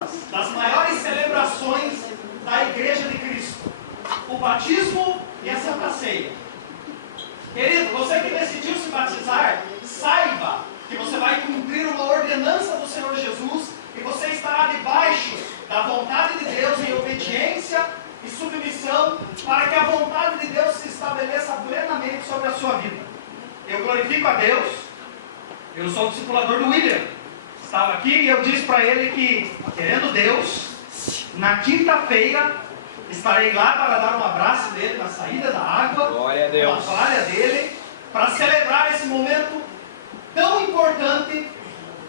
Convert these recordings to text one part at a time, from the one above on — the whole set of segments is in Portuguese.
das maiores celebrações da Igreja de Cristo, o batismo e a Santa Ceia. Querido, você que decidiu se batizar, saiba que você vai cumprir uma ordenança do Senhor Jesus e você estará debaixo da vontade de Deus em obediência e submissão para que a vontade de Deus se estabeleça plenamente sobre a sua vida. Eu glorifico a Deus. Eu sou o discipulador do William. Estava aqui e eu disse para ele que, querendo Deus, na quinta-feira estarei lá para dar um abraço dele na saída da água, glória a Deus, na praia dele, para celebrar esse momento tão importante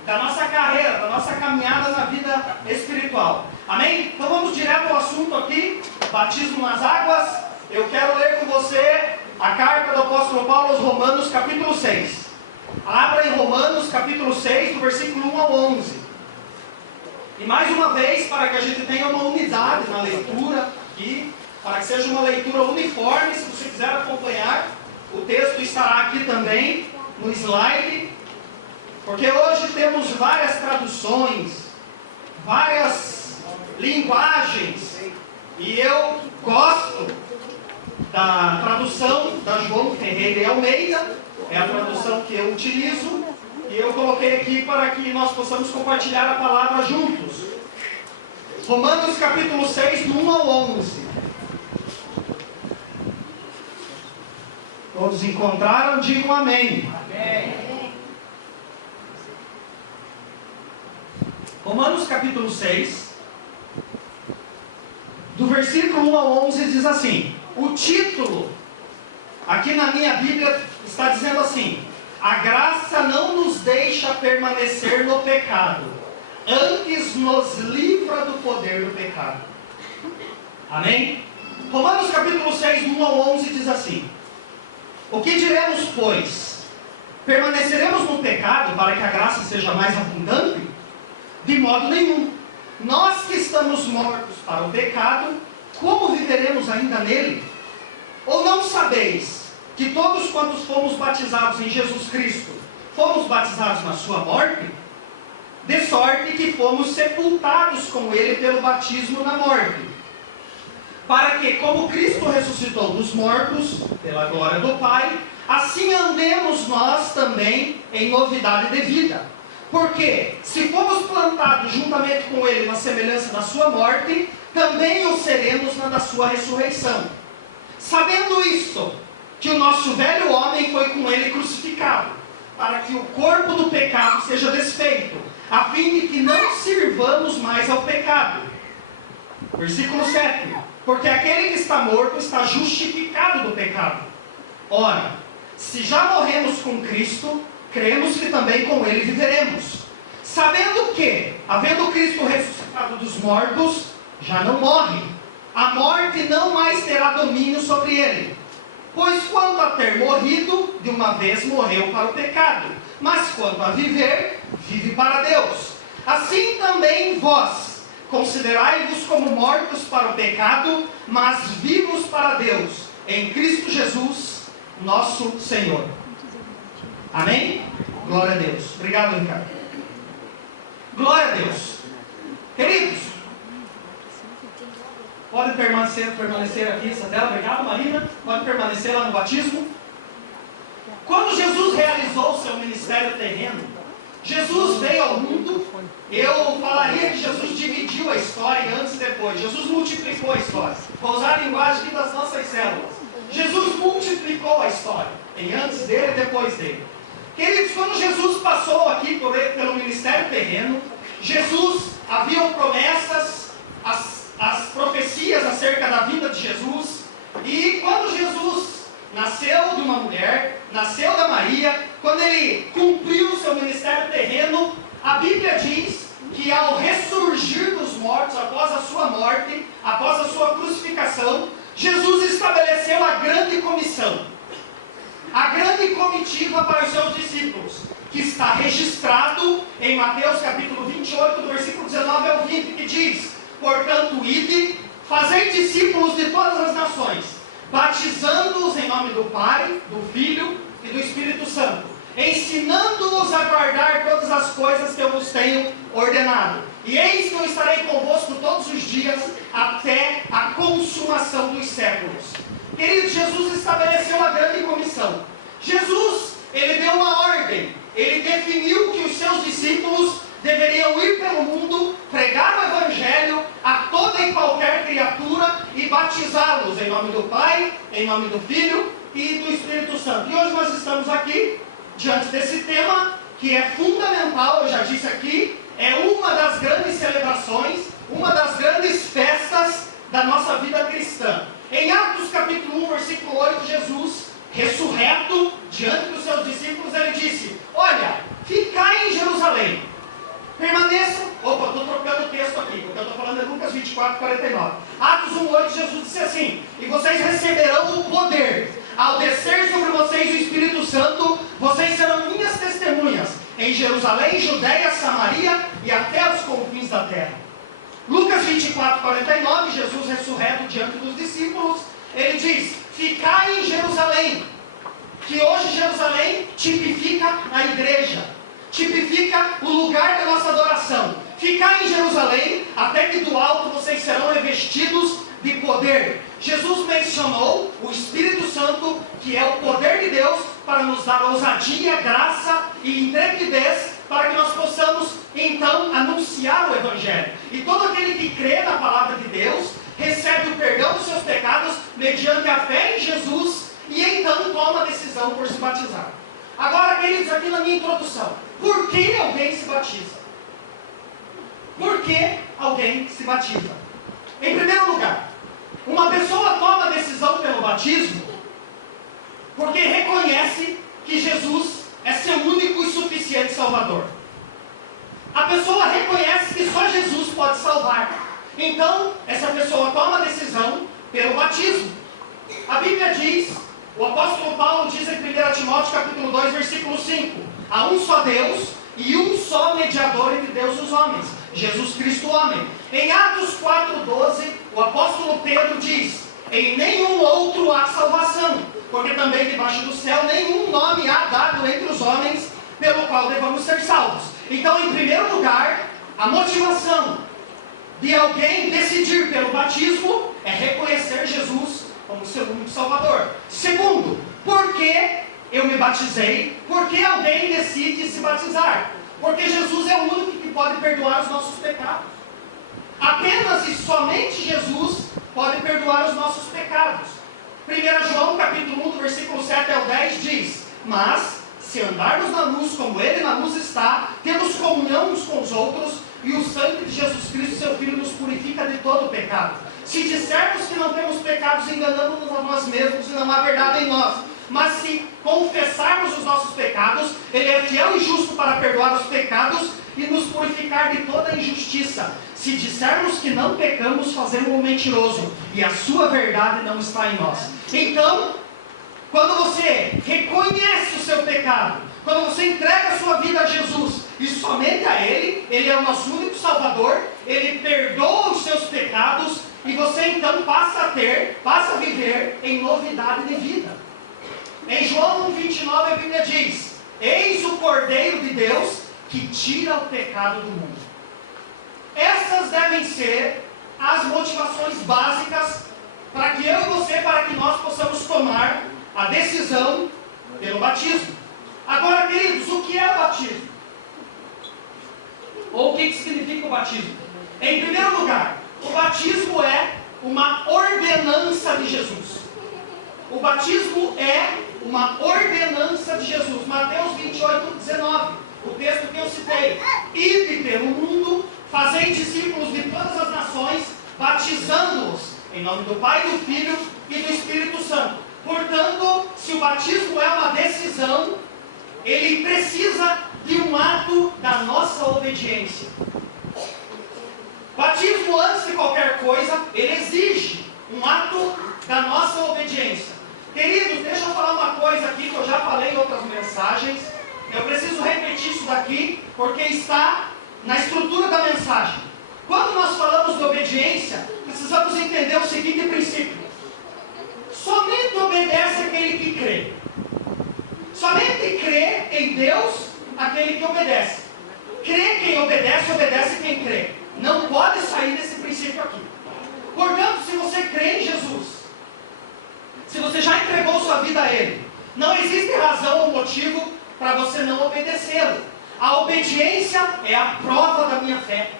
da nossa carreira, da nossa caminhada na vida espiritual. Amém? Então vamos direto ao assunto aqui, batismo nas águas. Eu quero ler com você a carta do apóstolo Paulo aos Romanos, capítulo 6. Abra em Romanos, capítulo 6, do versículo 1 ao 11. E mais uma vez, para que a gente tenha uma unidade na leitura aqui, para que seja uma leitura uniforme, se você quiser acompanhar, o texto estará aqui também, no slide, porque hoje temos várias traduções, várias linguagens, e eu gosto da tradução da João Ferreira e Almeida, é a tradução que eu utilizo, e eu coloquei aqui para que nós possamos compartilhar a palavra juntos. Romanos capítulo 6, do 1 ao 11. Todos encontraram? Digam amém. Amém. Romanos capítulo 6, do versículo 1 ao 11 diz assim. O título, aqui na minha Bíblia, está dizendo assim: a graça não nos deixa permanecer no pecado, antes nos livra do poder do pecado. Amém? Romanos capítulo 6, 1 ao 11 diz assim: o que diremos, pois? Permaneceremos no pecado para que a graça seja mais abundante? De modo nenhum. Nós que estamos mortos para o pecado, como viveremos ainda nele? Ou não sabeis que todos quantos fomos batizados em Jesus Cristo, fomos batizados na sua morte? De sorte que fomos sepultados com ele pelo batismo na morte, para que, como Cristo ressuscitou dos mortos, pela glória do Pai, assim andemos nós também em novidade de vida. Porque, se fomos plantados juntamente com ele na semelhança da sua morte, também o seremos na da sua ressurreição. Sabendo isto, que o nosso velho homem foi com ele crucificado, para que o corpo do pecado seja desfeito, a fim de que não sirvamos mais ao pecado. Versículo 7. Porque aquele que está morto está justificado do pecado. Ora, se já morremos com Cristo, cremos que também com ele viveremos. Sabendo que, havendo Cristo ressuscitado dos mortos, já não morre. A morte não mais terá domínio sobre ele. Pois quanto a ter morrido, de uma vez morreu para o pecado. Mas quanto a viver, vive para Deus. Assim também vós, considerai-vos como mortos para o pecado, mas vivos para Deus, em Cristo Jesus, nosso Senhor. Amém? Glória a Deus. Obrigado, Ricardo. Glória a Deus. Queridos, pode permanecer aqui essa tela. Obrigado, Marina. Pode permanecer lá no batismo. Quando Jesus realizou o seu ministério terreno, Jesus veio ao mundo. Eu falaria que Jesus dividiu a história antes e depois. Jesus multiplicou a história. Vou usar a linguagem aqui das nossas células. Jesus multiplicou a história, em antes dele e depois dele. Queridos, quando Jesus passou aqui pelo ministério terreno, Jesus, haviam promessas, as profecias acerca da vinda de Jesus. E quando Jesus nasceu de uma mulher, nasceu da Maria, quando ele cumpriu o seu ministério terreno, a Bíblia diz que ao ressurgir dos mortos, após a sua morte, após a sua crucificação, Jesus estabeleceu a grande comissão, a grande comitiva para os seus discípulos, que está registrado em Mateus capítulo 28, do versículo 19 ao 20, que diz: portanto, ide, fazei discípulos de todas as nações, batizando-os em nome do Pai, do Filho e do Espírito Santo, ensinando-os a guardar todas as coisas que eu vos tenho ordenado. E eis que eu estarei convosco todos os dias, até a consumação dos séculos. Queridos, Jesus estabeleceu a grande comissão. Jesus, ele deu uma ordem, ele definiu que os seus discípulos deveriam ir pelo mundo, pregar o Evangelho a toda e qualquer criatura e batizá-los em nome do Pai, em nome do Filho e do Espírito Santo. E hoje nós estamos aqui, diante desse tema, que é fundamental, eu já disse aqui, é uma das grandes celebrações, uma das grandes festas da nossa vida cristã. Em Atos capítulo 1, versículo 8, Jesus, ressurreto, diante dos seus discípulos, ele disse: olha, ficai em Jerusalém, permaneçam. Opa, estou trocando o texto aqui, porque eu estou falando de Lucas 24, 49. Atos 1, 8, Jesus disse assim: e vocês receberão o poder. Ao descer sobre vocês o Espírito Santo, vocês serão minhas testemunhas em Jerusalém, Judeia, Samaria e até os confins da terra. Lucas 24, 49, Jesus ressurreto diante dos discípulos, ele diz: ficai em Jerusalém, que hoje Jerusalém tipifica a igreja, tipifica o lugar da nossa adoração. Ficai em Jerusalém, até que do alto vocês serão revestidos de poder. Jesus mencionou o Espírito Santo, que é o poder de Deus para nos dar ousadia, graça e intrepidez, para que nós possamos então anunciar o Evangelho. E todo aquele que crê na palavra de Deus recebe o perdão dos seus pecados mediante a fé em Jesus e então toma a decisão por se batizar. Agora, queridos, aqui na minha introdução, por que alguém se batiza? Por que alguém se batiza? Em primeiro lugar, uma pessoa toma a decisão pelo batismo porque reconhece que Jesus é seu único e suficiente Salvador. A pessoa reconhece que só Jesus pode salvar. Então, essa pessoa toma a decisão pelo batismo. A Bíblia diz, o apóstolo Paulo diz em 1 Timóteo capítulo 2, versículo 5: há um só Deus e um só mediador entre Deus e os homens, Jesus Cristo homem. Em Atos 4,12, o apóstolo Pedro diz: em nenhum outro há salvação, porque também debaixo do céu nenhum nome há dado entre os homens pelo qual devamos ser salvos. Então, em primeiro lugar, a motivação de alguém decidir pelo batismo é reconhecer Jesus como seu único Salvador. Segundo, por que eu me batizei? Por que alguém decide se batizar? Porque Jesus é o único que pode perdoar os nossos pecados. Apenas e somente Jesus pode perdoar os nossos pecados. 1 João capítulo 1, versículo 7 ao 10 diz: mas se andarmos na luz como Ele na luz está, temos comunhão uns com os outros, e o sangue de Jesus Cristo, seu Filho, nos purifica de todo o pecado. Se dissermos que não temos pecados, enganamos-nos a nós mesmos e não há verdade em nós. Mas se confessarmos os nossos pecados, Ele é fiel e justo para perdoar os pecados e nos purificar de toda injustiça. Se dissermos que não pecamos, fazemos um mentiroso, e a sua verdade não está em nós. Então, quando você reconhece o seu pecado, quando você entrega a sua vida a Jesus, e somente a Ele, Ele é o nosso único Salvador, Ele perdoa os seus pecados, e você então passa a viver em novidade de vida. Em João 1,29 a Bíblia diz: eis o Cordeiro de Deus que tira o pecado do mundo. Essas devem ser as motivações básicas para que eu e você, para que nós possamos tomar a decisão pelo batismo. Agora, queridos, o que é o batismo? Ou o que significa o batismo? Em primeiro lugar, o batismo é uma ordenança de Jesus. O batismo é uma ordenança de Jesus. Mateus 28, 19, o texto que eu citei: ide pelo mundo, fazei discípulos de todas as nações, batizando-os em nome do Pai, do Filho e do Espírito Santo. Portanto, se o batismo é uma decisão, ele precisa de um ato da nossa obediência. Batismo, antes de qualquer coisa, ele exige um ato da nossa obediência. Queridos, deixa eu falar uma coisa aqui que eu já falei em outras mensagens. Eu preciso repetir isso daqui, porque está na estrutura da mensagem. Quando nós falamos de obediência, precisamos entender o seguinte princípio: somente obedece aquele que crê. Somente Aquele crê em Deus, aquele que obedece. Crê quem obedece, obedece quem crê. Não pode sair desse princípio aqui. Portanto, se você crê em Jesus, se você já entregou sua vida a Ele, não existe razão ou motivo para você não obedecê-lo. A obediência é a prova da minha fé.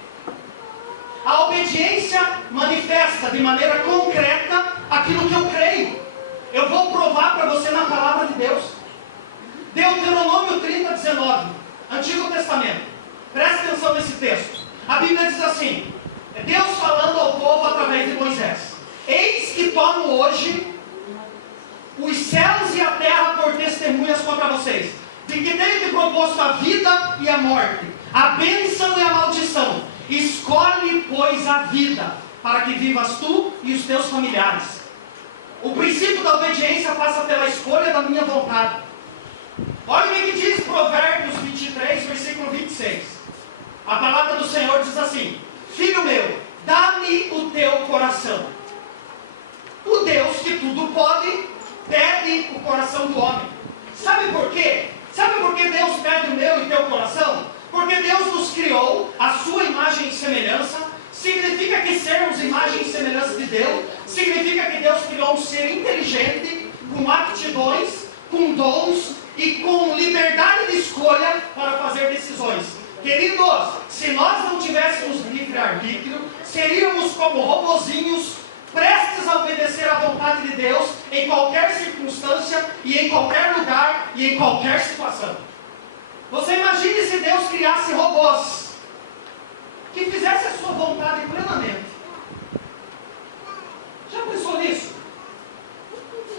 A obediência manifesta de maneira concreta aquilo que eu creio. Eu vou provar para você na palavra de Deus. Deuteronômio 30, 19, Antigo Testamento. Preste atenção nesse texto. A Bíblia diz assim, Deus falando ao povo através de Moisés: eis que tomo hoje os céus e a terra por testemunhas contra vocês, de que tenho te proposto a vida e a morte, a bênção e a maldição. Escolhe, pois, a vida, para que vivas tu e os teus familiares. O princípio da obediência passa pela escolha da minha vontade. Olha o que diz Provérbios 23, versículo 26. A palavra do Senhor diz assim: filho meu, dá-me o teu coração. O Deus que tudo pode, pede o coração do homem. Sabe por quê? Sabe por que Deus pede o meu e teu coração? Porque Deus nos criou a sua imagem e semelhança. Significa que sermos imagem e semelhança de Deus significa que Deus criou um ser inteligente, com aptidões, com dons e com liberdade de escolha para fazer decisões. Queridos, se nós não tivéssemos livre-arbítrio, seríamos como robozinhos prestes a obedecer à vontade de Deus em qualquer circunstância e em qualquer lugar e em qualquer situação. Você imagine se Deus criasse robôs que fizessem a sua vontade plenamente. Já pensou nisso?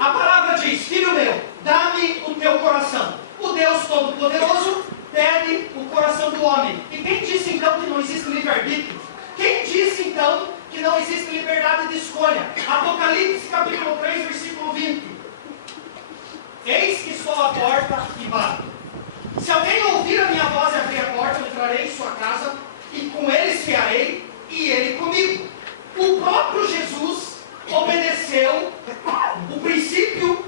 A palavra diz: filho meu, dá-me o teu coração. O Deus Todo-Poderoso pede o coração do homem. E quem disse então que não existe livre-arbítrio? Quem disse então que não existe liberdade de escolha? Apocalipse capítulo 3, versículo 20. Eis que estou à porta e bato. Se alguém ouvir a minha voz e abrir a porta, eu entrarei em sua casa, e com ele cearei, e ele comigo. O próprio Jesus obedeceu o princípio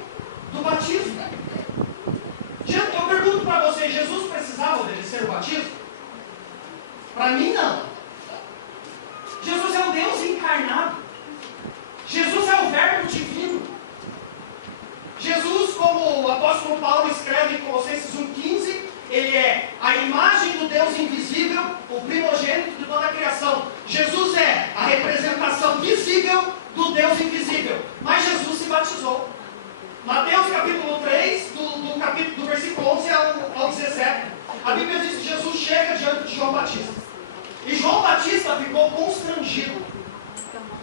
do batismo. Eu pergunto para você, Jesus precisava obedecer o batismo? Para mim, não. Jesus é o Deus encarnado. Jesus é o Verbo divino. Jesus, como o apóstolo Paulo escreve em Colossenses 1,15, ele é a imagem do Deus invisível, o primogênito de toda a criação. Jesus é a representação visível do Deus invisível. Mas Jesus se batizou. Mateus capítulo 3, do versículo 11 ao 17. A Bíblia diz que Jesus chega diante de João Batista. E João Batista ficou constrangido,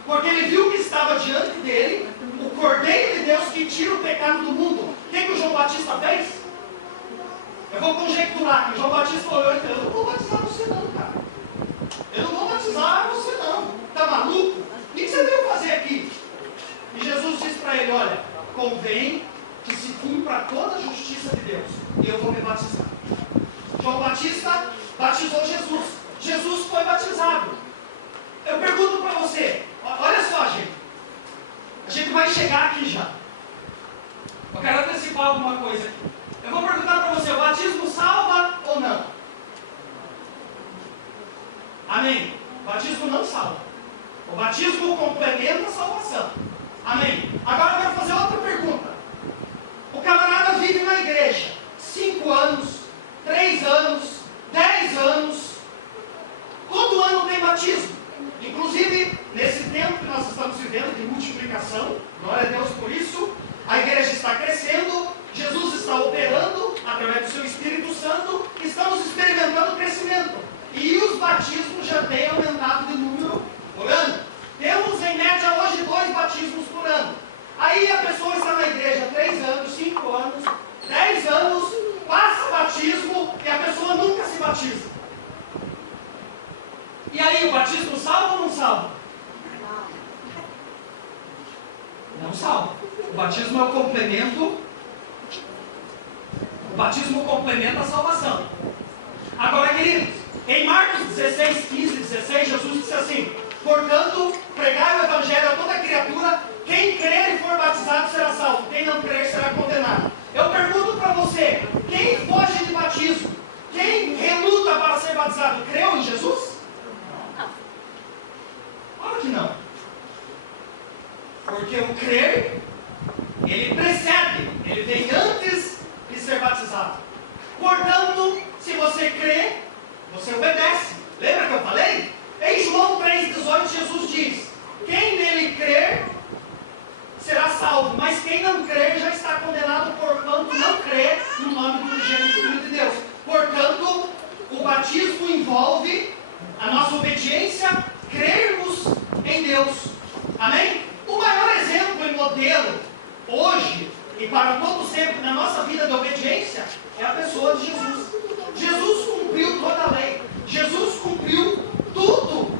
porque ele viu que estava diante dele o Cordeiro de Deus que tira o pecado do mundo. O que o João Batista fez? Eu vou conjecturar que João Batista olhou e falou: eu não vou batizar você não, cara. Eu não vou batizar você não. Está maluco? O que você veio fazer aqui? E Jesus disse para ele: olha, convém que se cumpra toda a justiça de Deus, e eu vou me batizar. João Batista batizou Jesus. Jesus foi batizado. Eu pergunto para você, olha só, gente. A gente vai chegar aqui já. Eu quero antecipar alguma coisa aqui. Eu vou perguntar para você: o batismo salva ou não? Amém? O batismo não salva. O batismo complementa a salvação. Amém? Agora eu quero fazer outra pergunta. O camarada vive na igreja 5 anos, 3 anos, 10 anos. Todo ano tem batismo. Inclusive, nesse tempo que nós estamos vivendo de multiplicação, glória a Deus por isso, a igreja está crescendo, Jesus está operando através do seu Espírito Santo, estamos experimentando crescimento. E os batismos já têm aumentado de número por ano. Temos em média hoje 2 batismos por ano. Aí a pessoa está na igreja 3 anos, 5 anos, 10 anos, passa batismo e a pessoa nunca se batiza. E aí, o batismo salva ou não salva? Não salva. O batismo é o complemento. O batismo complementa a salvação. Agora, queridos, em Marcos 16, 15, 16, Jesus disse assim: portanto, pregai o evangelho a toda criatura, quem crer e for batizado será salvo, quem não crer será condenado. Eu pergunto para você, quem batismo. Quem reluta para ser batizado creu em Jesus? Claro que não. Porque o crer, ele precede, ele vem antes de ser batizado. Portanto, se você crê, você obedece. Lembra que eu falei? Em João 3,18, Jesus diz: quem nele crer será salvo, mas quem não crer já está condenado, porquanto não crê no nome do unigênito Filho de Deus. Portanto, o batismo envolve a nossa obediência, crermos em Deus. Amém? O maior exemplo e modelo hoje e para todo sempre na nossa vida de obediência é a pessoa de Jesus. Jesus cumpriu toda a lei. Jesus cumpriu tudo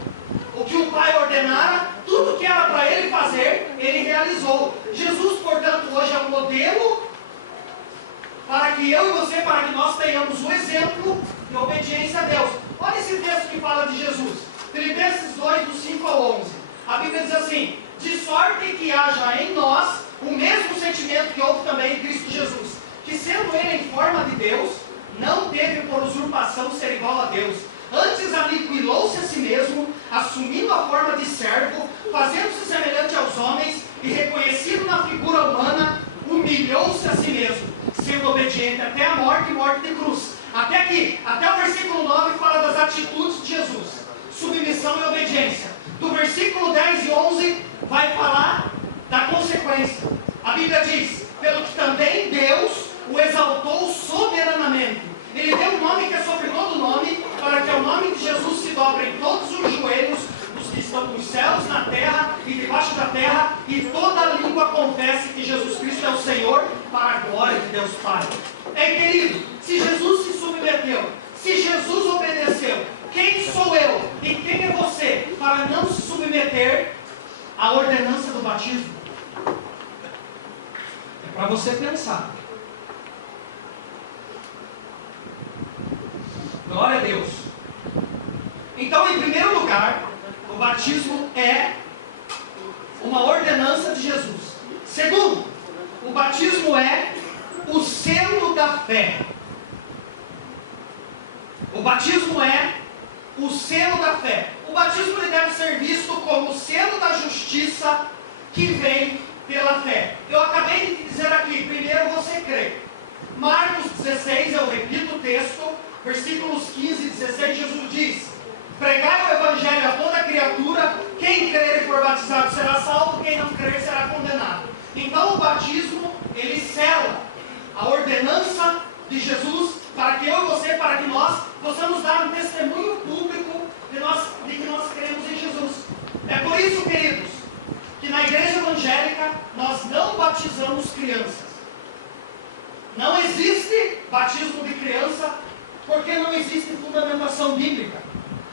o que o Pai ordenara, tudo que era para ele fazer, ele realizou. Jesus, portanto, hoje é um modelo para que eu e você, para que nós tenhamos o exemplo de obediência a Deus. Olha esse texto que fala de Jesus. Filipenses 2, do 5 ao 11. A Bíblia diz assim: de sorte que haja em nós o mesmo sentimento que houve também em Cristo Jesus, que sendo ele em forma de Deus, não teve por usurpação ser igual a Deus. Antes aniquilou-se a si mesmo, assumindo a forma de servo, fazendo-se semelhante aos homens, e reconhecido na figura humana, humilhou-se a si mesmo, sendo obediente até a morte e morte de cruz. Até aqui, até o versículo 9 fala das atitudes de Jesus: submissão e obediência. Do versículo 10 e 11 vai falar da consequência. A Bíblia diz: pelo que também Deus o exaltou soberanamente. Ele deu um nome que é sobre todo nome, para que ao nome de Jesus se dobrem todos os joelhos dos que estão nos céus, na terra e debaixo da terra, e toda língua confesse que Jesus Cristo é o Senhor, para a glória de Deus Pai. Querido, se Jesus se submeteu, se Jesus obedeceu, quem sou eu e quem é você para não se submeter à ordenança do batismo? É para você pensar. Glória a Deus. Então, em primeiro lugar, o batismo é uma ordenança de Jesus. Segundo, o batismo é o selo da fé. O batismo é o selo da fé. O batismo ele deve ser visto como o selo da justiça que vem pela fé. Eu acabei de dizer aqui, primeiro você crê. Marcos 16, eu repito o texto, versículos 15 e 16, Jesus diz: pregai o evangelho a toda criatura, quem crer e for batizado será salvo, quem não crer será condenado. Então o batismo, ele sela a ordenança de Jesus, para que eu e você, para que nós possamos dar um testemunho público de que nós cremos em Jesus. É por isso, queridos, que na igreja evangélica nós não batizamos crianças. Não existe batismo de criança, porque não existe fundamentação bíblica.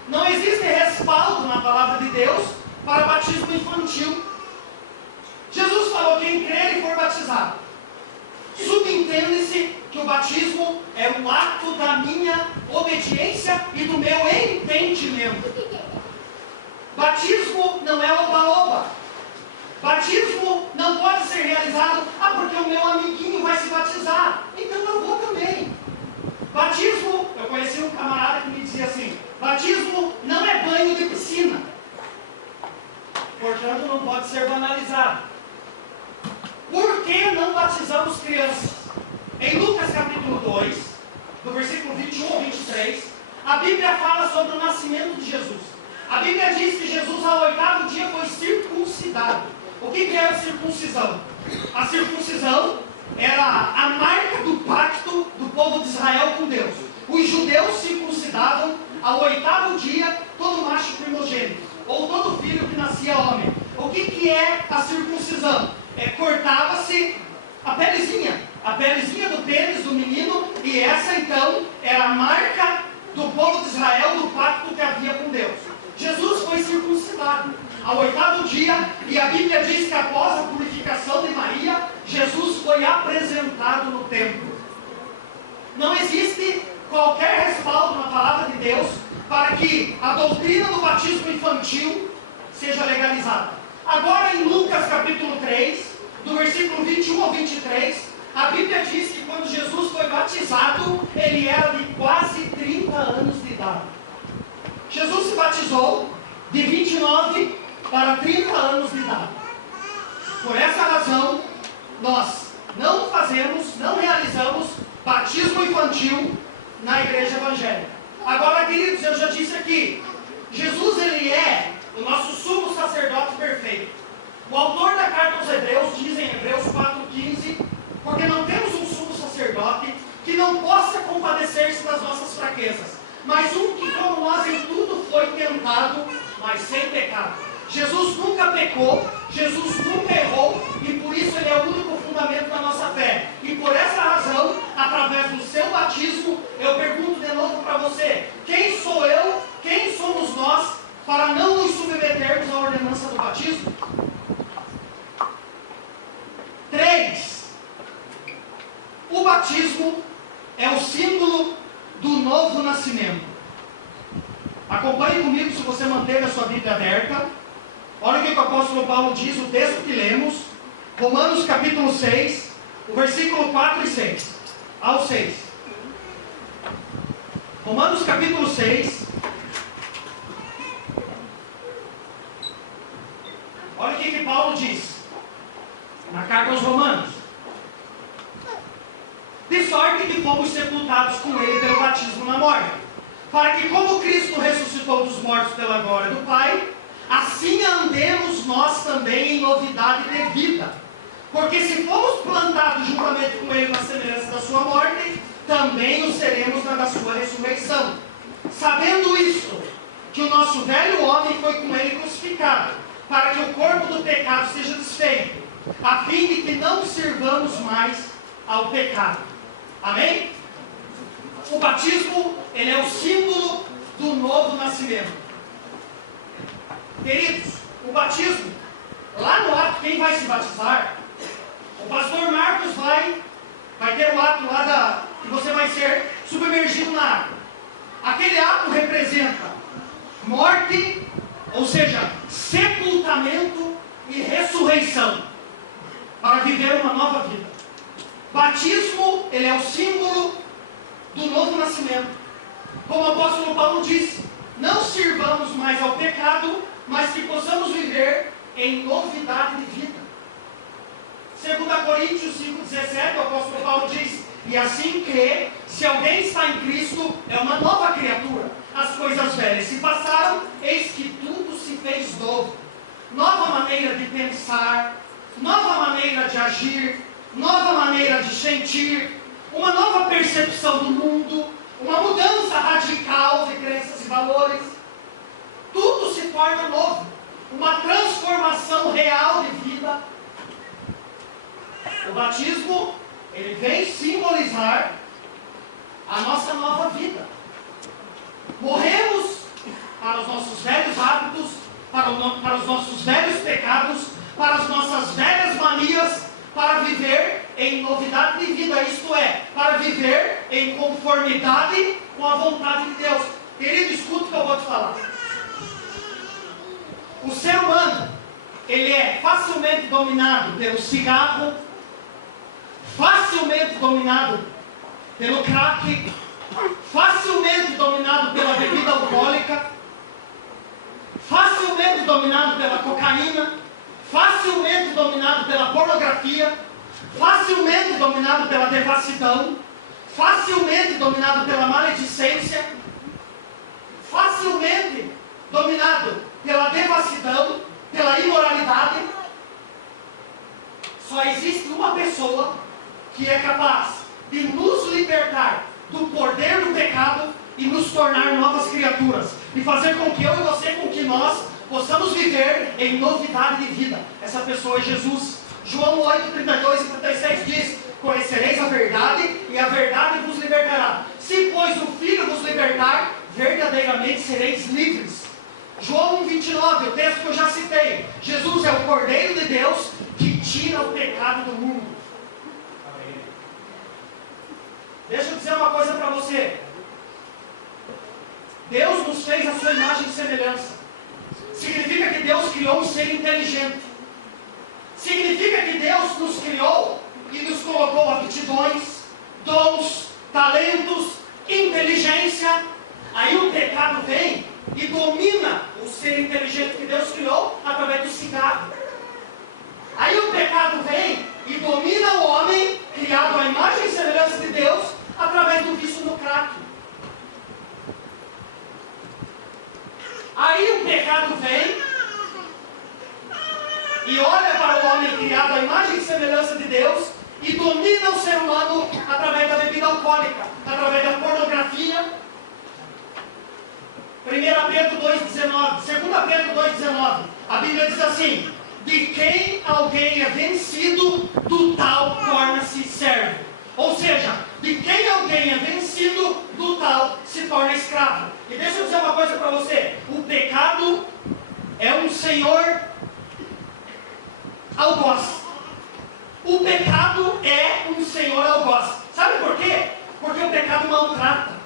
Não existe respaldo na palavra de Deus para batismo infantil. Jesus falou: quem crer e for batizado. Subentende-se que o batismo é um ato da minha obediência e do meu entendimento. Batismo não é oba-oba. Batismo não pode ser realizado: porque o meu amiguinho vai se batizar, então eu vou também. Batismo, eu conheci um camarada que me dizia assim: batismo não é banho de piscina, portanto não pode ser banalizado. Por que não batizamos crianças? Em Lucas capítulo 2, do versículo 21 ao 23, a Bíblia fala sobre o nascimento de Jesus. A Bíblia diz que Jesus ao 8º dia foi circuncidado. O que era a circuncisão? A circuncisão era a marca do pacto do povo de Israel com Deus. Os judeus circuncidavam ao 8º dia todo macho primogênito, ou todo filho que nascia homem. O que é a circuncisão? Cortava-se a pelezinha do pênis do menino, e essa então era a marca do povo de Israel, do pacto que havia com Deus. Jesus foi circuncidado ao 8º dia, e a Bíblia diz que após a purificação de Maria, Jesus foi apresentado no templo. Não existe qualquer respaldo na palavra de Deus para que a doutrina do batismo infantil seja legalizada. Agora em Lucas capítulo 3, do versículo 21 ao 23, A Bíblia diz que quando Jesus foi batizado, ele era de quase 30 anos de idade. Jesus se batizou de 29 para 30 anos de idade. Por essa razão, nós não realizamos batismo infantil na igreja evangélica. Agora, queridos, eu já disse aqui, Jesus ele é o nosso sumo sacerdote perfeito. O autor da carta aos Hebreus diz em Hebreus 4,15, porque não temos um sumo sacerdote que não possa compadecer-se das nossas fraquezas, mas um que como nós em tudo foi tentado, mas sem pecado. Jesus nunca pecou, Jesus nunca errou, e por isso ele é o único fundamento da nossa fé. E por essa razão, através do seu batismo, eu pergunto de novo para você, quem sou eu, quem somos nós, para não nos submetermos à ordenança do batismo? 3. O batismo é o símbolo do novo nascimento. Acompanhe comigo se você manteve a sua Bíblia aberta. Olha o que o apóstolo Paulo diz, o texto que lemos, Romanos capítulo 6, o versículo 4 e 6. Ao 6. Romanos capítulo 6. Olha o que Paulo diz na carta aos Romanos. De sorte que fomos sepultados com ele pelo batismo na morte, para que como Cristo ressuscitou dos mortos pela glória do Pai, assim andemos nós também em novidade de vida. Porque se fomos plantados juntamente com ele na semelhança da sua morte, também o seremos na da sua ressurreição. Sabendo isto, que o nosso velho homem foi com ele crucificado, para que o corpo do pecado seja desfeito, a fim de que não sirvamos mais ao pecado. Amém? O batismo, ele é o símbolo do novo nascimento. Queridos, o batismo, lá no ato, quem vai se batizar, o pastor Marcos vai ter o ato lá que você vai ser submergido na água. Aquele ato representa morte, ou seja, sepultamento e ressurreição, para viver uma nova vida. Batismo, ele é o símbolo do novo nascimento. Como o apóstolo Paulo disse, não sirvamos mais ao pecado, mas que possamos viver em novidade de vida. 2 Coríntios 5,17, o apóstolo Paulo diz, e assim que, se alguém está em Cristo, é uma nova criatura. As coisas velhas se passaram, eis que tudo se fez novo. Nova maneira de pensar, nova maneira de agir, nova maneira de sentir, uma nova percepção do mundo, uma mudança radical de crenças e valores. Tudo se torna novo, uma transformação real de vida. O batismo, ele vem simbolizar a nossa nova vida. Morremos para os nossos velhos hábitos, para os nossos velhos pecados, para as nossas velhas manias, para viver em novidade de vida, isto é, para viver em conformidade com a vontade de Deus. Querido, escuta o que eu vou te falar. O ser humano, ele é facilmente dominado pelo cigarro, facilmente dominado pelo crack, facilmente dominado pela bebida alcoólica, facilmente dominado pela cocaína, facilmente dominado pela pornografia, facilmente dominado pela devassidão, facilmente dominado pela maledicência, facilmente dominado pela devassidão, pela imoralidade. Só existe uma pessoa que é capaz de nos libertar do poder do pecado e nos tornar novas criaturas, e fazer com que eu e você, com que nós possamos viver em novidade de vida. Essa pessoa é Jesus. João 8, 32 e 36 diz, conhecereis a verdade, e a verdade vos libertará. Se, pois, o Filho vos libertar, verdadeiramente sereis livres. João 1, 29, o texto que eu já citei. Jesus é o Cordeiro de Deus que tira o pecado do mundo. Deixa eu dizer uma coisa para você. Deus nos fez a sua imagem e semelhança. Significa que Deus criou um ser inteligente. Significa que Deus nos criou e nos colocou aptidões, dons, talentos, inteligência. Aí o pecado vem e domina o ser inteligente que Deus criou através do cigarro. Aí o pecado vem e domina o homem, criado à imagem e semelhança de Deus, através do vício no crack. Aí o pecado vem e olha para o homem criado à imagem e semelhança de Deus e domina o ser humano através da bebida alcoólica, através da pornografia. 1 Pedro 2,19, 2 Pedro 2,19, a Bíblia diz assim: de quem alguém é vencido, do tal torna-se servo. Ou seja, de quem alguém é vencido, do tal se torna escravo. E deixa eu dizer uma coisa para você: o pecado é um senhor algoz. O pecado é um senhor algoz. Sabe por quê? Porque o pecado maltrata.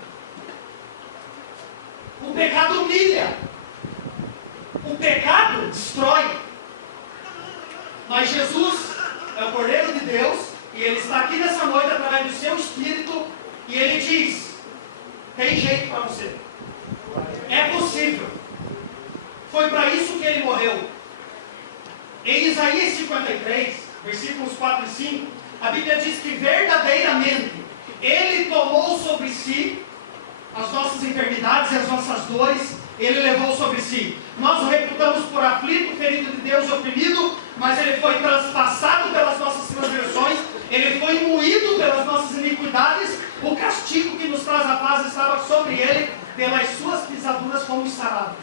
O pecado humilha. O pecado destrói. Mas Jesus é o Cordeiro de Deus, e Ele está aqui nessa noite através do seu Espírito, e Ele diz: tem jeito para você. É possível. Foi para isso que Ele morreu. Em Isaías 53, versículos 4 e 5, a Bíblia diz que verdadeiramente Ele tomou sobre si as nossas enfermidades e as nossas dores. Ele levou sobre si. Nós o reputamos por aflito, ferido de Deus, oprimido, mas Ele foi traspassado pelas nossas transgressões, Ele foi moído pelas nossas iniquidades. O castigo que nos traz a paz estava sobre Ele, pelas suas pisaduras fomos sarados.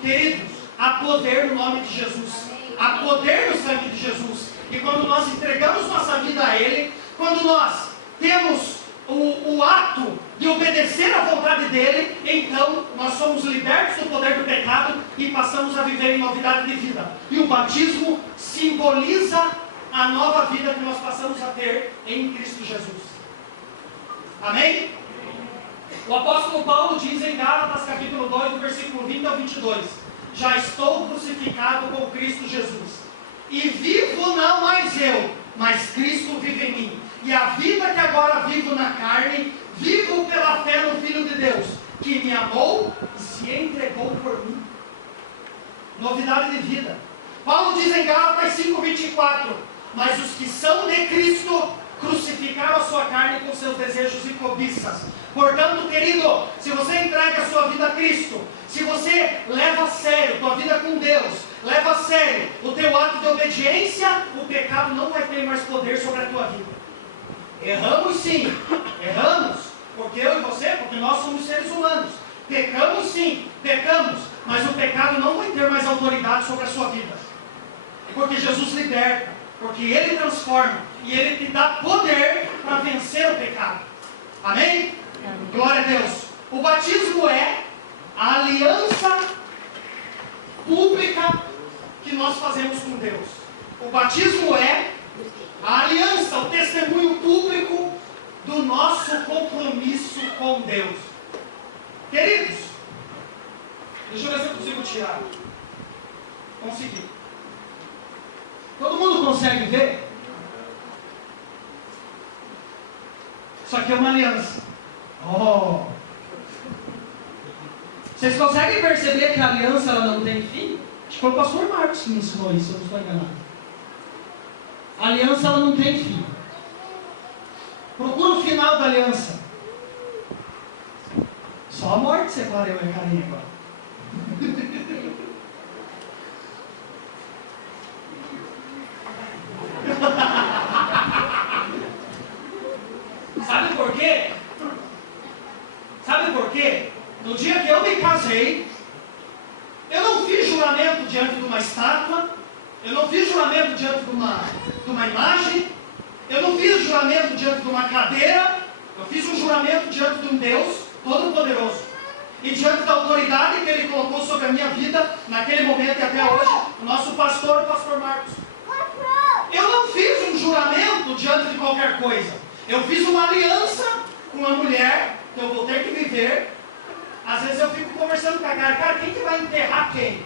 Queridos, há poder no nome de Jesus, há poder no sangue de Jesus. E quando nós entregamos nossa vida a Ele, quando nós temos o ato de obedecer à vontade dEle, então nós somos libertos do poder do pecado e passamos a viver em novidade de vida. E o batismo simboliza a nova vida que nós passamos a ter em Cristo Jesus. Amém? O apóstolo Paulo diz em Gálatas capítulo 2, do versículo 20 ao 22: já estou crucificado com Cristo Jesus, e vivo não mais eu, mas Cristo vive em mim. E a vida que agora vivo na carne, vivo pela fé no Filho de Deus, que me amou e se entregou por mim. Novidade de vida. Paulo diz em Gálatas 5,24: mas os que são de Cristo crucificaram a sua carne com seus desejos e cobiças. Portanto, querido, se você entrega a sua vida a Cristo, se você leva a sério a tua vida com Deus, leva a sério o teu ato de obediência, o pecado não vai ter mais poder sobre a tua vida. Erramos sim, erramos, porque eu e você, porque nós somos seres humanos. Pecamos sim, pecamos, mas o pecado não vai ter mais autoridade sobre a sua vida. Porque Jesus liberta, porque Ele transforma, e Ele te dá poder para vencer o pecado. Amém? Amém. Glória a Deus. O batismo é a aliança pública que nós fazemos com Deus. O batismo é a aliança, o testemunho público do nosso compromisso com Deus. Queridos, deixa eu ver se eu consigo tirar. Consegui. Todo mundo consegue ver? Isso aqui é uma aliança. Oh! Vocês conseguem perceber que a aliança ela não tem fim? Acho que foi o pastor Marcos que me ensinou isso, eu não estou enganado. A aliança ela não tem fim. Procura o final da aliança. Só a morte separa eu e a Karine agora. Sabe por quê? Sabe por quê? No dia que eu me casei, eu não fiz juramento diante de uma estátua, eu não fiz juramento diante de uma imagem, eu não fiz juramento diante de uma cadeira, eu fiz um juramento diante de um Deus Todo-Poderoso. E diante da autoridade que Ele colocou sobre a minha vida, naquele momento e até hoje, o nosso pastor, o pastor Marcos. Eu não fiz um juramento diante de qualquer coisa. Eu fiz uma aliança com uma mulher que eu vou ter que viver. Às vezes eu fico conversando com a cara, quem que vai enterrar quem?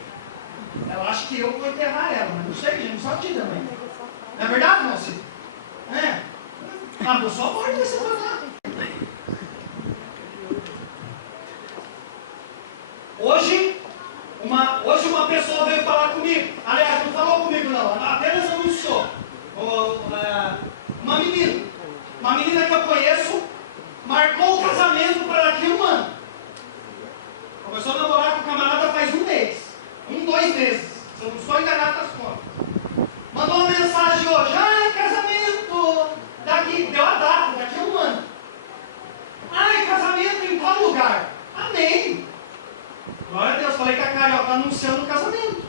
Ela acha que eu vou enterrar ela, mas não sei, a gente não sabe disso também. Não é verdade, Moacir? A pessoa pode descer para lá. Hoje uma pessoa veio falar comigo. Aliás, não falou comigo não, apenas anunciou. Uma menina que eu conheço, marcou o casamento para daqui a um ano. Começou a namorar com o camarada faz um mês. 2 meses. Se eu não estou enganado nas contas. Mandou uma mensagem hoje. Ai, casamento. Deu a data, daqui a um ano. Ai, casamento em qual lugar? Amém. Glória a Deus. Falei que a Carioca está anunciando o casamento.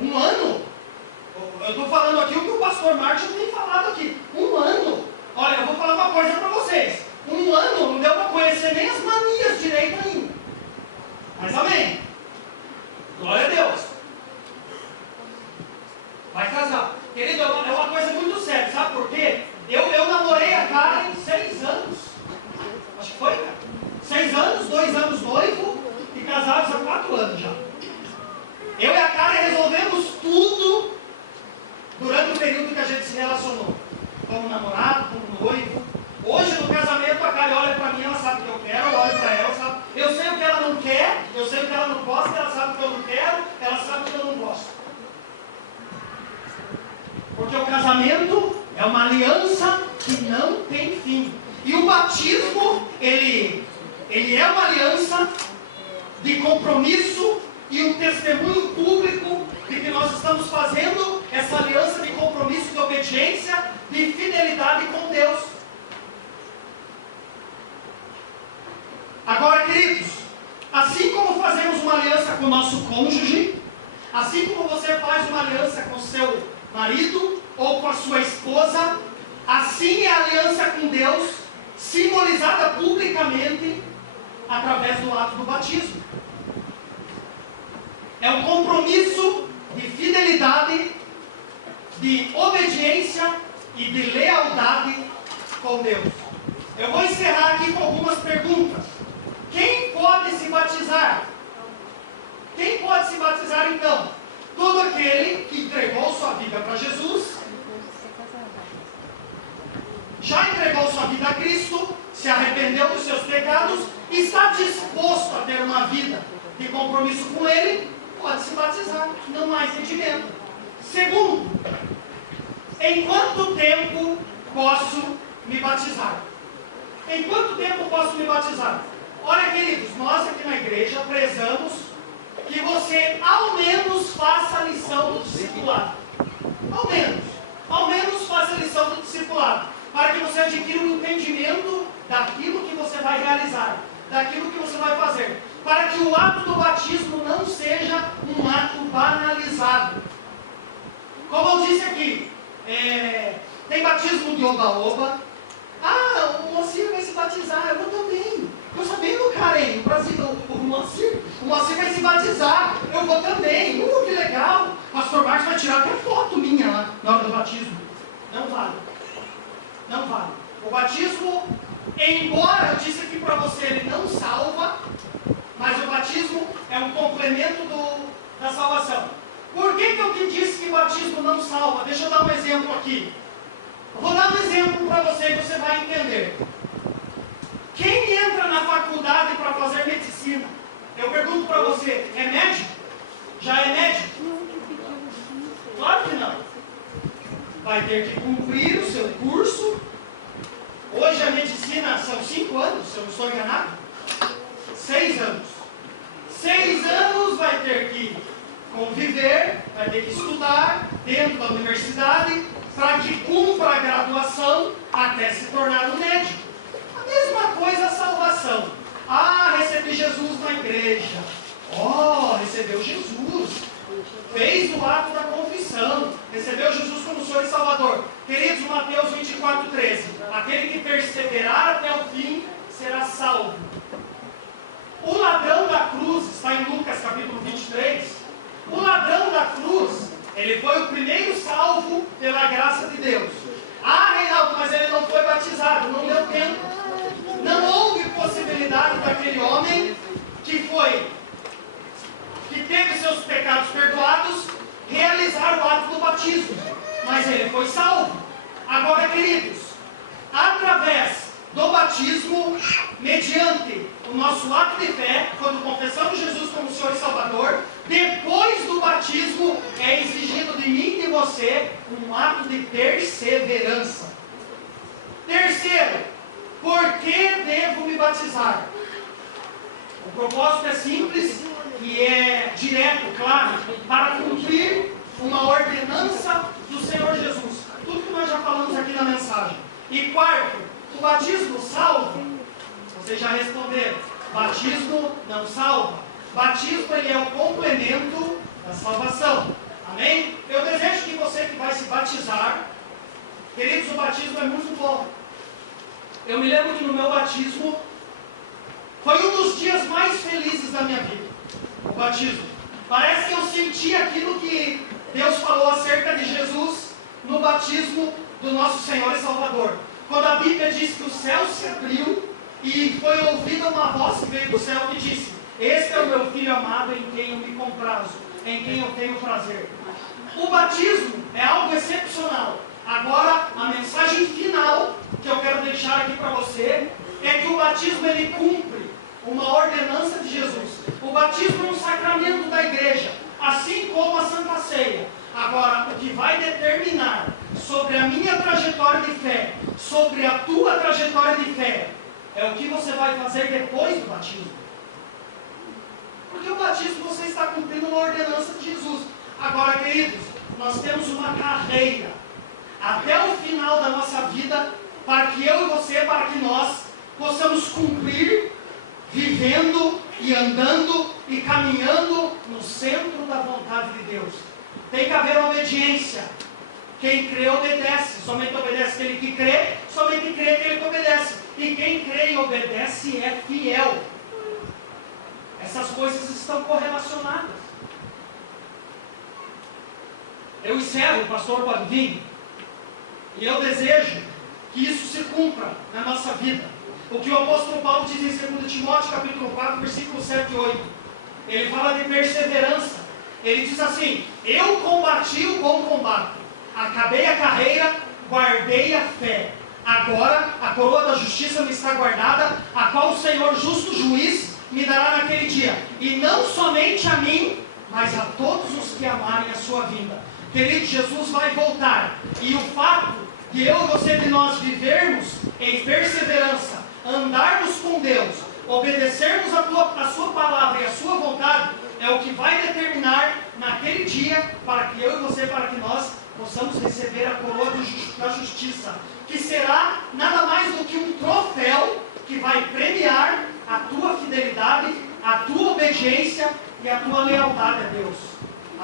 1 ano? Eu estou falando aqui o que o pastor Martin tem falado aqui. 1 ano. Olha, eu vou falar uma coisa para vocês. 1 ano não deu para conhecer nem as manias direito ainda. Mas amém. Glória a Deus. Vai casar. Querido, é uma coisa muito séria. Sabe por quê? Eu namorei a Karen 6 anos. Acho que foi, cara. 6 anos, 2 anos noivo e casados há 4 anos já. Eu e a Karen resolvemos tudo durante o período que a gente se relacionou. Como namorado, como noivo. Hoje no casamento a Karen olha pra mim, ela sabe o que eu quero, eu olho pra ela, sabe. Eu sei o que ela não quer, eu sei o que ela não gosta, ela sabe o que eu não quero, ela sabe o que eu não gosto. Porque o casamento é uma aliança que não tem fim. E o batismo, ele é uma aliança de compromisso e um testemunho público de que nós estamos fazendo essa aliança de compromisso, de obediência, de fidelidade com Deus. Agora, queridos, assim como fazemos uma aliança com o nosso cônjuge, assim como você faz uma aliança com seu marido ou com a sua esposa, assim é a aliança com Deus, simbolizada publicamente através do ato do batismo. É um compromisso de fidelidade, de obediência e de lealdade com Deus. Eu vou encerrar aqui com algumas perguntas. Quem pode se batizar? Quem pode se batizar então? Todo aquele que entregou sua vida para Jesus, já entregou sua vida a Cristo, se arrependeu dos seus pecados, está disposto a ter uma vida de compromisso com Ele, pode se batizar, não há impedimento. Segundo, em quanto tempo posso me batizar? Em quanto tempo posso me batizar? Olha, queridos, nós aqui na igreja prezamos que você ao menos faça a lição do discipulado. Ao menos faça a lição do discipulado, para que você adquira um entendimento daquilo que você vai realizar, daquilo que você vai fazer, para que o ato do batismo não seja um ato banalizado. Como eu disse aqui, tem batismo de oba-oba. Ah, o Moacir vai se batizar, eu vou também. Eu sabendo, Karen, o Brasil, o Moacir vai se batizar, eu vou também. Que legal. O pastor Marcos vai tirar até foto minha lá na hora do batismo. Não vale. Não vale. O batismo, embora eu disse aqui para você, ele não salva, mas o batismo é um complemento da salvação. Por que eu te disse que o batismo não salva? Deixa eu dar um exemplo aqui. Eu vou dar um exemplo para você e você vai entender. Quem entra na faculdade para fazer medicina? Eu pergunto para você, é médico? Já é médico? Claro que não. Vai ter que cumprir o seu curso. Hoje a medicina são 5 anos, se eu não estou enganado. 6 anos. 6 anos vai ter que conviver, vai ter que estudar dentro da universidade, para que cumpra a graduação até se tornar um médico. A mesma coisa a salvação. Ah, recebi Jesus na igreja. Recebeu Jesus. Fez o ato da confissão. Recebeu Jesus como Senhor e Salvador. Queridos, Mateus 24:13. Aquele que perseverar até o fim será salvo. O ladrão da cruz, está em Lucas capítulo 23. O ladrão da cruz, ele foi o primeiro salvo pela graça de Deus. Ah, Reinaldo, mas ele não foi batizado, não deu tempo. Não houve possibilidade daquele homem que teve seus pecados perdoados, realizar o ato do batismo. Mas ele foi salvo. Agora, queridos, através do batismo, mediante o nosso ato de fé, quando confessamos Jesus como Senhor e Salvador, depois do batismo é exigido de mim e de você um ato de perseverança. Terceiro, por que devo me batizar? O propósito é simples e é direto, claro, para cumprir uma ordenança do Senhor Jesus. Tudo que nós já falamos aqui na mensagem. E quarto, o batismo salva? Vocês já responderam. Batismo não salva. Batismo ele é o complemento da salvação. Amém? Eu desejo que você que vai se batizar, queridos, o batismo é muito bom. Eu me lembro que no meu batismo foi um dos dias mais felizes da minha vida. O batismo. Parece que eu senti aquilo que Deus falou acerca de Jesus no batismo do nosso Senhor e Salvador. Quando a Bíblia diz que o céu se abriu e foi ouvida uma voz que veio do céu que disse: este é o meu filho amado em quem eu me comprazo, em quem eu tenho prazer. O batismo é algo excepcional. Agora, a mensagem final que eu quero deixar aqui para você é que o batismo ele cumpre uma ordenança de Jesus. O batismo é um sacramento da igreja, assim como a Santa Ceia. Agora, o que vai determinar sobre a minha trajetória de fé, sobre a tua trajetória de fé, é o que você vai fazer depois do batismo. Porque o batismo você está cumprindo uma ordenança de Jesus. Agora, queridos, nós temos uma carreira até o final da nossa vida, para que eu e você, para que nós possamos cumprir, vivendo e andando e caminhando no centro da vontade de Deus. Tem que haver obediência. Quem crê, obedece. Somente obedece aquele que crê, somente crê aquele que obedece. E quem crê e obedece é fiel. Essas coisas estão correlacionadas. Eu encerro, o pastor pode vir, e eu desejo que isso se cumpra na nossa vida. O que o apóstolo Paulo diz em 2 Timóteo capítulo 4, versículos 7 e 8. Ele fala de perseverança. Ele diz assim: eu combati o bom combate, acabei a carreira, guardei a fé. Agora a coroa da justiça me está guardada, a qual o Senhor justo juiz me dará naquele dia. E não somente a mim, mas a todos os que amarem a sua vinda. Querido, Jesus vai voltar. E o fato de eu e você, de nós vivermos em perseverança, andarmos com Deus, obedecermos a sua palavra e a sua vontade, é o que vai determinar naquele dia, para que eu e você, para que nós possamos receber a coroa da justiça, que será nada mais do que um troféu que vai premiar a tua fidelidade, a tua obediência e a tua lealdade a Deus.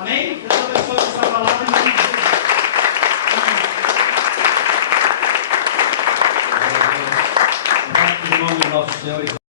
Amém? Deus abençoe essa palavra em nome de Jesus. Em nome do nosso Senhor e